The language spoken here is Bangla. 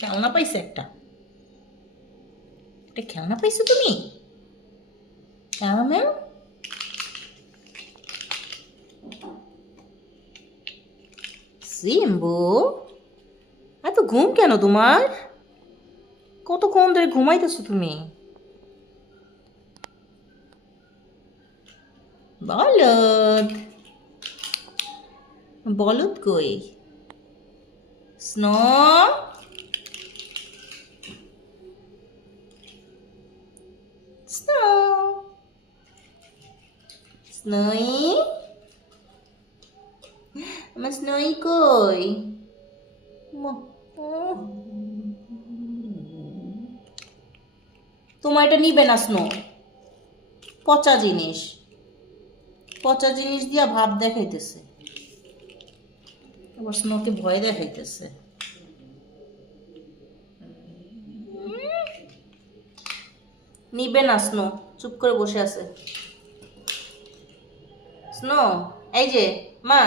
খেলনা পাইছো একটা? একটা খেলনা পাইছো তুমি? ক্যারামেল? সিম্বু, এত ঘুম কেন তোমার? কতক্ষণ ধরে ঘুমাইতেছো তুমি? বলদ, বলদ কই? স্নো, স্নো, স্নোই, আমার স্নোই কই? তোমার এটা নিবে না স্নো, পচা জিনিস। পচা জিনিস দিয়া ভাব দেখাইতেছে, আবার স্নোকে ভয় দেখাইতেছে। নিবে না স্নো, চুপ করে বসে আছে। স্নো, এই যে মা,